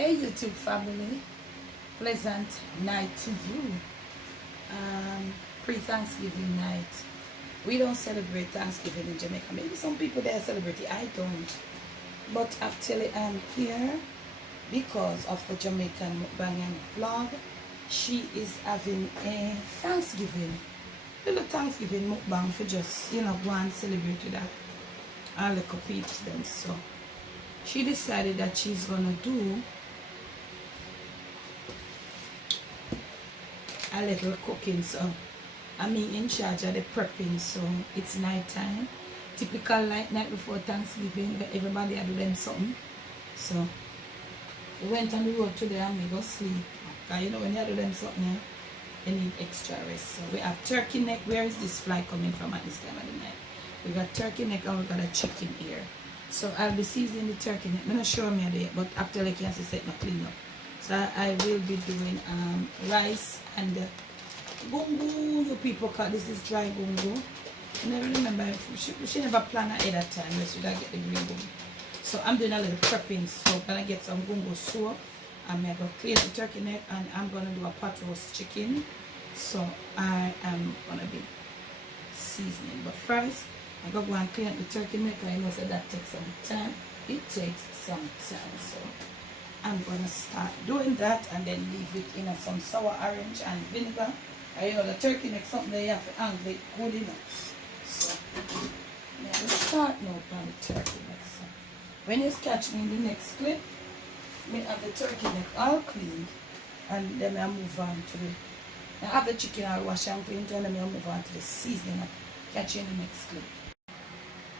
Hey YouTube family, pleasant night to you. Pre-Thanksgiving night. We don't celebrate Thanksgiving in Jamaica. Maybe some people there celebrate it, I don't. But actually I'm here because of the Jamaican Mukbang vlog. She is having a Thanksgiving, little Thanksgiving mukbang for just, go and celebrate with that. All the peeps then. So she decided that she's gonna do a little cooking. So I'm in charge of the prepping. So it's night time, typical like night before Thanksgiving where everybody do them something. So we went on the road today and we go sleep, because when you do them something, you need extra rest. So we have turkey neck. Where is this fly coming from at this time of the night? We got turkey neck and we got a chicken ear. So I'll be seasoning the turkey neck. I'm not sure me there, but after I can see it not clean up. So I will be doing rice and gungo. You people call this is dry gungo. I never remember. She never planned ahead of time. We should get the green gungo. So I'm doing a little prepping. So I'm gonna get some gungo soup. I'm gonna clean the turkey neck and I'm gonna do a pot roast chicken. So I am gonna be seasoning. But first, I'm gonna go and clean up the turkey neck. I know that takes some time. It takes some time. So I'm gonna start doing that and then leave it in some sour orange and vinegar. The turkey neck something that you have to angle it good enough. So yeah, let's start now on the turkey neck. So when you catch me in the next clip, we have the turkey neck all cleaned and then I move on to the I have the chicken all wash and clean and then I move on to the seasoning and catch you in the next clip.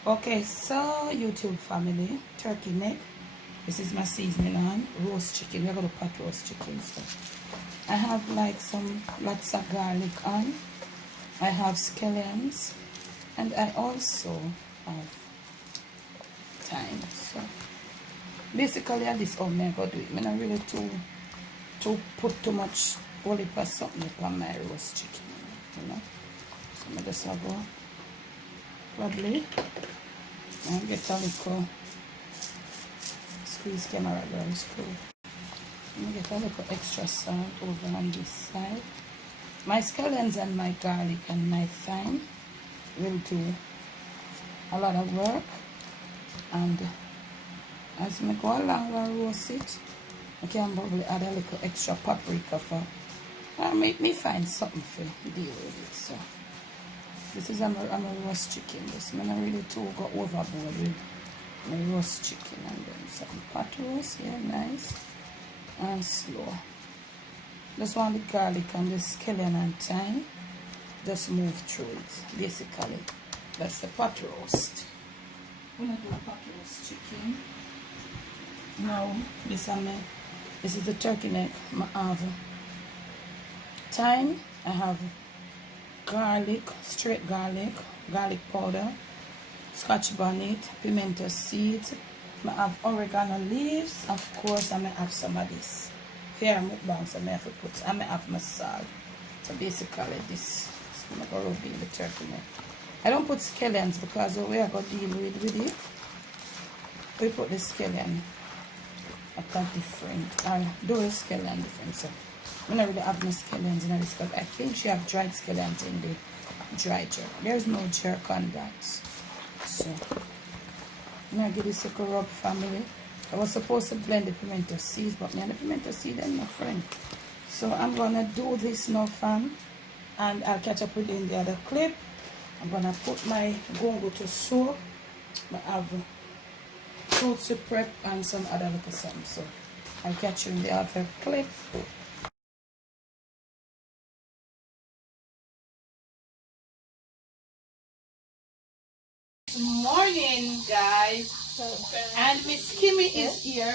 Okay, so YouTube family, turkey neck. This is my seasoning on roast chicken. We're going to pot roast chicken. So I have like lots of garlic on. I have scallions and I also have thyme. So basically at this I'm going to do it. I'm not really to put too much olive or something upon my roast chicken. So I'm just have a probably and get a little squeeze camera girl screw. Let me get a little extra salt over on this side. My scallions and my garlic and my thyme will do a lot of work, and as I go along and roast it, I can probably add a little extra paprika for make me find something for deal with it. So this is a roast chicken. This I'm not really to go overboard with my roast chicken, and then some pot roast here, nice and slow. Just want the garlic and the scallion and thyme just move through it. Basically, that's the pot roast. We're gonna do a pot roast chicken. Now this is the turkey neck. I have thyme. I have garlic, straight garlic, garlic powder, scotch bonnet, pimento seeds. I have oregano leaves. Of course, I may have some of this. Fair mukbang, so I may have to put. I may have my salt. So basically, this. So I'm gonna rub in the turkey neck. I don't put scallions because we are gonna deal with it. We put the scallion at a different. I'll do the scallion different. So I don't really have no scallions in this because I think she have dried scallions in the dry jerk. There's no jerk on that. So I'm gonna give this a rub family. I was supposed to blend the pimento seeds, but me and the pimento seed and my friend. So I'm gonna do this now, fam, and I'll catch up with you in the other clip. I'm gonna put my gungo to soak. I have fruits to prep and some other little something. So I'll catch you in the other clip. Morning, guys, and Miss Kimmy is here,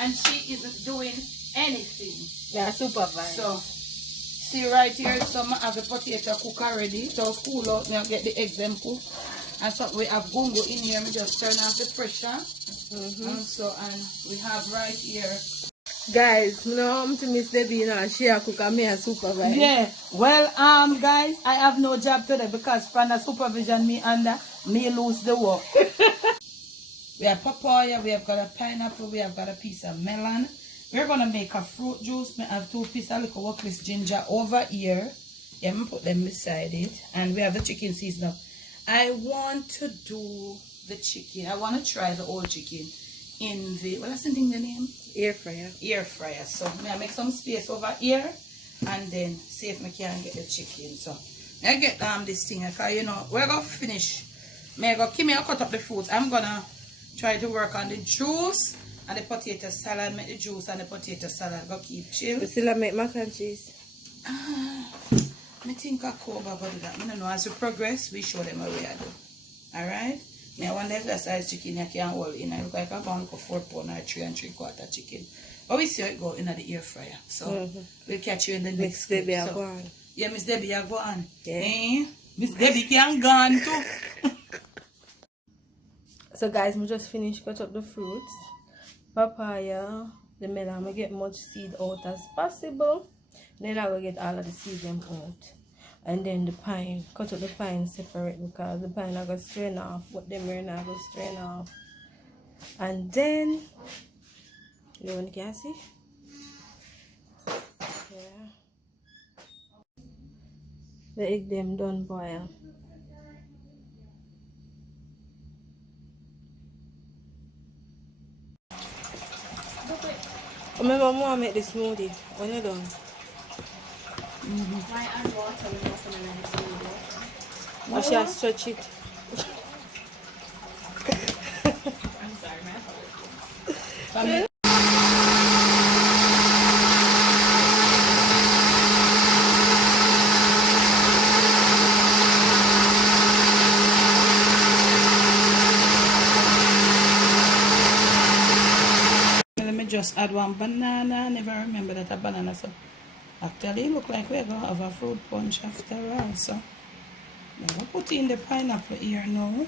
and she isn't doing anything. Yeah, supervise. So, see right here, so I have the potato cook already. So cool out, now get the eggs them cook. And so we have gungo in here. Me just turn off the pressure. And we have right here. Guys, I'm to Miss Debbie now. She a cook and me a supervise. Yeah. Well, guys, I have no job today because from the supervision me under, me lose the work. We have papaya, we have got a pineapple, we have got a piece of melon. We're going to make a fruit juice. I have 2 pieces of little workless ginger over here. Yeah, I'm going to put them beside it. And we have the chicken seasoning. I want to do the chicken. I want to try the old chicken in the, what's the thing the name? Air fryer. Air fryer. So I make some space over here and then see if I can get the chicken. So I get this thing because you know we're gonna finish. May I go give me a cut up the fruits. I'm gonna try to work on the juice and the potato salad. Make the juice and the potato salad go keep chill. We still make mac and cheese. I think I cover about that. I don't know, as we progress, we show them how we do. Alright? I wonder if that size chicken I can hold in. I look like I'm going to 4 pound or 3 3/4 chicken. But we see how it go in the air fryer. So we'll catch you in the next clip. Debbie, so, go on. Yeah, Miss Debbie, you go on. Yeah. Eh? Miss Debbie can go on too. So guys, we just finished cut up the fruits. Papaya, the melon, we get much seed out as possible. Then I will get all of the seeds them out. And then the pine, cut up the pine separate because the pine I got strain off, but them we're not going to strain off. And then, you want to see? Yeah. The egg them done boil. Remember, mom make the smoothie when you're done. Why add water when you're going to make smoothie? I shall stretch it. I'm sorry, my fault. Let me just add one banana. Never remember that a banana. So actually it look like we're going to have a fruit punch after all. So now we'll put in the pineapple here now.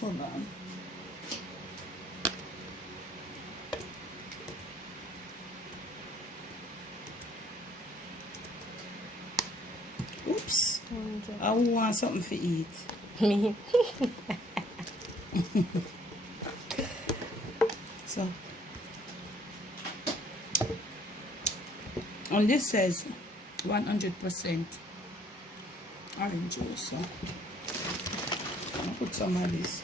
Hold on. Oops. I want something to eat. Me. So, on this says 100% orange juice. So, I'll put some of this.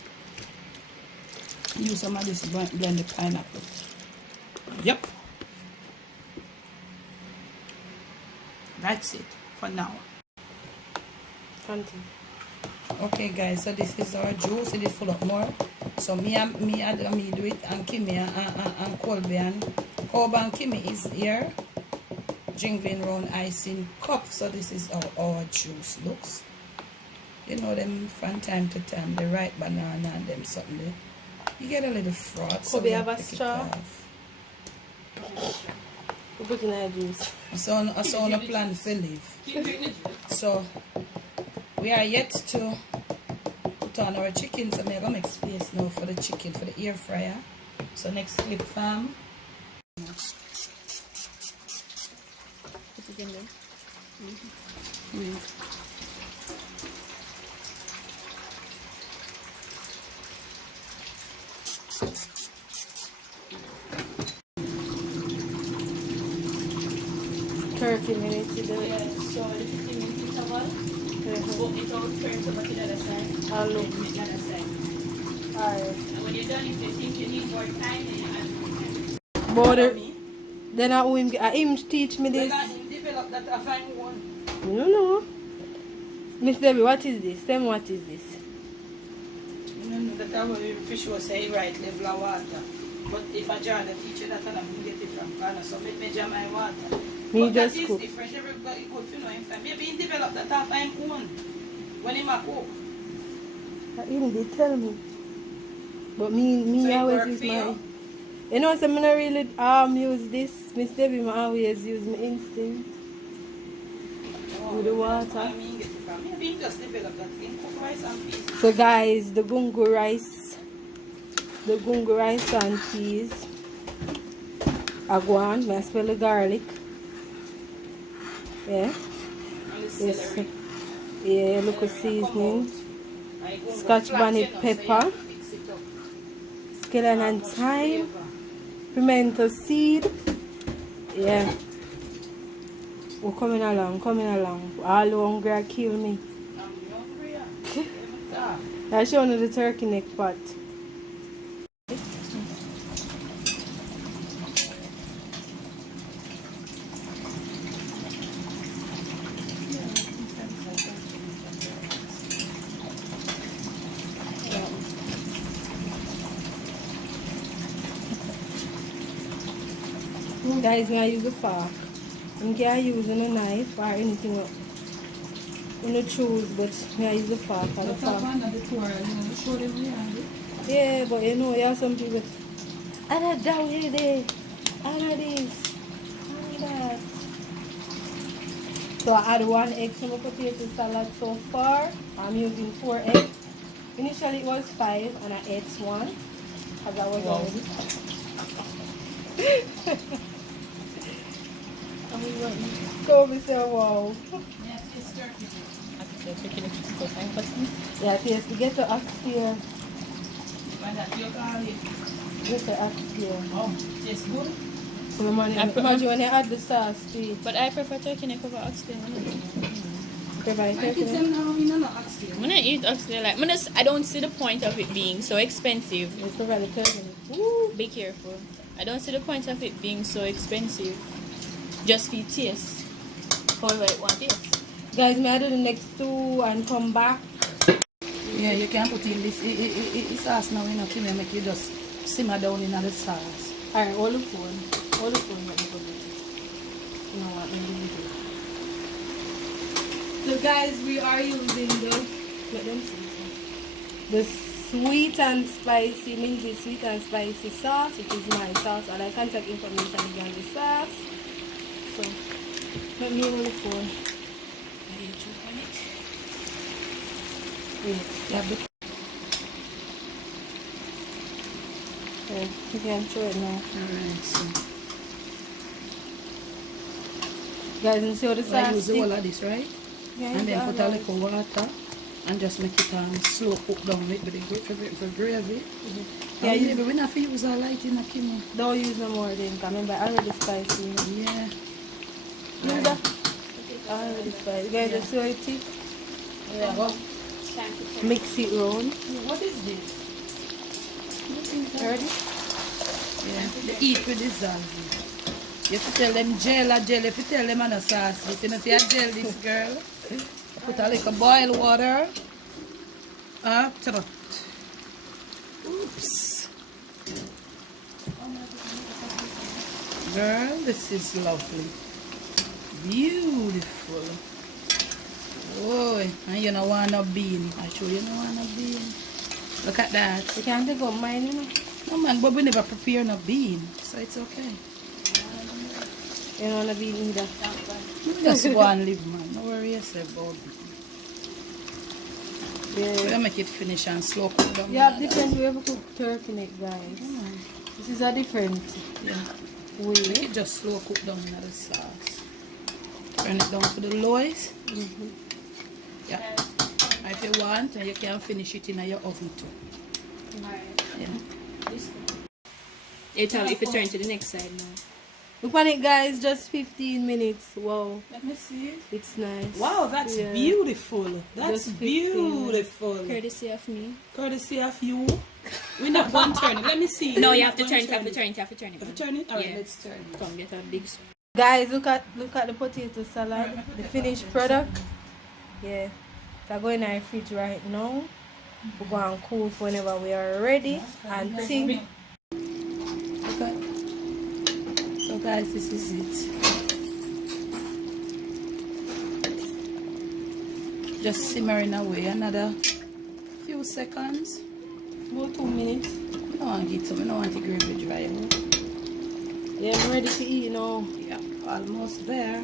Use some of this blend the pineapple. Yep. That's it for now. Continue. Okay guys, so this is our juice. It is full of more. So me do it, and Kimmy and Colby and Colby and Kimmy is here jingling around ice in cup. So this is how our juice looks. You know them from time to time, the ripe banana and them something there. You get a little froth. Colby have a take it straw. off. We put in our juice. So on a plan for leave. So we are yet to put on our chicken, so I'm gonna make space now for the chicken for the air fryer. So next clip, fam. Put it in there. Wait. Turkey minutes to do it. Yeah, so the 15 minutes interval. Open it out, turn it over to the other side. I'll look. And the other side. Alright. And when you're done, if you think you need more time, then you add more time. Border. Then him teach me this. Develop that I find one. No. Miss Debbie, what is this? Tell me what is this? No, that I will fish was say right level of water. But if I jar the teacher that and I get it from Ghana, so make me jar my water. Me But just that is cook. different. Everybody good to know him. Maybe he develop that half I'm own when he ma cook. Him did tell me. But me So it always work use for my. you? You know, so I don't really use this. Miss Debbie, I always use my instinct. With the water. I mean, get it from. Maybe he just develop that thing. Cook rice and peas. So guys, the gungo rice and peas. Aguan, I spell the garlic. Yeah. And the Yes. celery. Yeah, look at Celery, I come seasoning. out. I go Scotch flat, bonnet you know, so you pepper. have to fix it up. scallion and thyme, pimento seed. Yeah. We're coming along. All hungry are kill me. I show you the turkey neck pot. Guys, I use a fork. You can use a knife or anything you choose, but I use a fork or the fork. Yeah, but you know, you have some people. I not down here there. I not this. I not that. So I add 1 egg to my potato salad so far. I'm using 4 eggs. Initially it was 5 and I ate 1 because I was already. Kobe said, wow. Yeah, taste to get the oxtail. Get the oxtail. Oh, tastes good. So imagine when you add the sauce to it. But I prefer turkey neck over oxtail. Provide I turkey can neck. say now we not oxtail. When I eat oxtail, like, I don't see the point of it being so expensive. Let's provide the turkey neck. Woo, be careful. I don't see the point of it being so expensive. Just for taste. However it want taste. Guys, may I do the next 2 and come back? Yeah, you can put in this sauce now, you know, to make you just simmer down in the sauce. Alright, all the phone. Let me put it. You know what, let me do it. So guys, we are using let them see. The sweet and spicy, Minji sweet and spicy sauce, which is my sauce, and I contact information is on the sauce. So, let me hold the phone. Wait, Yeah, okay, you can show it now. alright, so Guys, you see how the I sauce use the stick? whole of this, right? Yeah, And then put a alright. little water and just make it slow cook down with the gravy. Yeah, And you- maybe we not have to use a light in a kimmy. Don't use no more then, because remember, I already spicy. Yeah. Use that. I already spicy. Guys, Yeah. just see how it thick. Yeah. Well, Mix it round. what is this? Ready? Yeah. They eat with this zalvi. You have to tell them gel. You have to tell them on a sauce. If you know, say I gel this girl. Put a little boiled water. Up to the. Oops. Girl, this is lovely. Beautiful. Oh, and you don't want no bean. I show you don't want no bean. Look at that. You can't take out mine, you know. No man, but we never prepare no bean. So it's okay. You don't want to be either. Just go and live, man. No worry yourself about it. Yeah. We'll make it finish and slow cook down. You have different way of cook turkey neck, guys. This is a different Yeah. way. Make it just slow cook down in the sauce. Turn it down to the lowest. Yeah. And if you want, you can finish it in your oven too. Yeah. You tell me if you turn to the next side now. Look at it, guys. Just 15 minutes. Wow. Let me see. It's nice. Wow, that's Yeah. beautiful. That's Just 15 beautiful. Courtesy of me. Courtesy of you. We're not going to turn it. Let me see. No, We're you not have to going turn it, you have to turn it, you have to turn it. Have to turn it? Alright, Yeah. let's turn it. Come get a big spoon. Guys, look at the potato salad, the finished product. Yeah, they're going in our fridge right now. We're going to cool for whenever we are ready and think. Okay. So guys, this is it. Just simmering away another few seconds. About 2 minutes. I don't want to get some. I don't want the gravy dry out. Yeah, I'm ready to eat now. Yeah, almost there.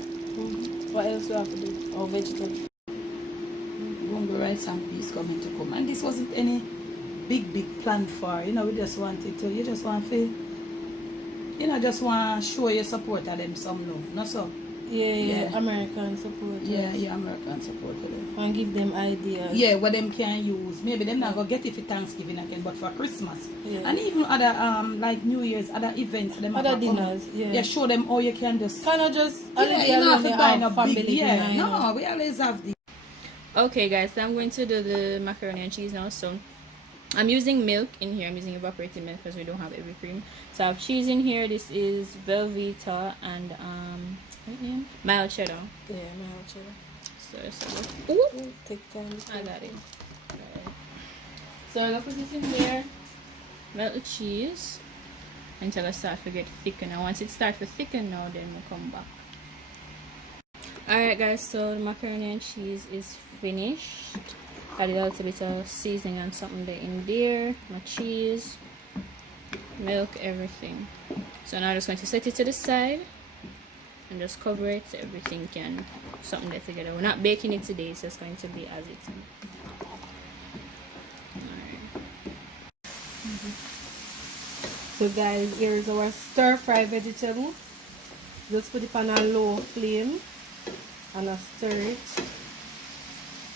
What else do I have to do? Oh, vegetables. Bungo rice and peas coming to come. And this wasn't any big plan for. You know, we just wanted to. You just want to. You know, just want to show your support of them some love. Not so. Yeah. American support. Yeah, American support. And give them ideas. Yeah, what them can use. Maybe them not gonna get it for Thanksgiving again, but for Christmas. Yeah. And even other like New Year's, other events, them Other have dinners, yeah, show them how you can just kind of just you know, for buying a family big, yeah. behind. No, we always have the Okay guys, so I'm going to do the macaroni and cheese now. So I'm using milk in here. I'm using evaporated milk because we don't have every cream. So I have cheese in here. This is Velveeta and what name? Mild cheddar. Yeah, mild cheddar. So Ooh, take time. I got it. Right. So I'm gonna put this in here. Melt the cheese until it starts to get thicker. Now once it starts to thicken now, then we'll come back. Alright guys, so the macaroni and cheese is finished. Added a little bit of seasoning and something there in there. My cheese, milk, everything. So now I'm just going to set it to the side and just cover it so everything can something there together. We're not baking it today, so it's going to be as it is. So guys, here is our stir fry vegetable. Just put it on a low flame and I stir it.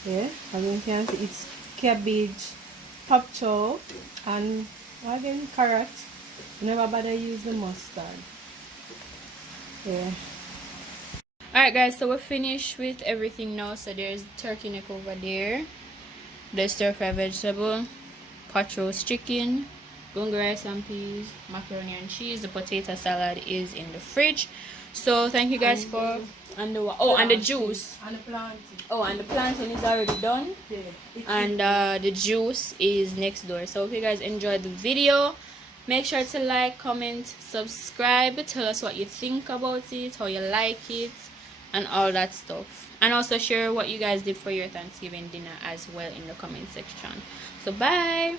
Yeah, as you can see, it's cabbage, pak chow, and again carrot. Never bother use the mustard. Yeah. Alright guys, so we're finished with everything now. So there's turkey neck over there, the stir fry vegetable, pot roast chicken, gunga rice and peas, macaroni and cheese. The potato salad is in the fridge. So thank you guys for and the juice. And the plantain. Oh, and the plantain is already done. Yeah. And the juice is next door. So if you guys enjoyed the video, make sure to like, comment, subscribe, tell us what you think about it, how you like it, and all that stuff. And also share what you guys did for your Thanksgiving dinner as well in the comment section. So bye.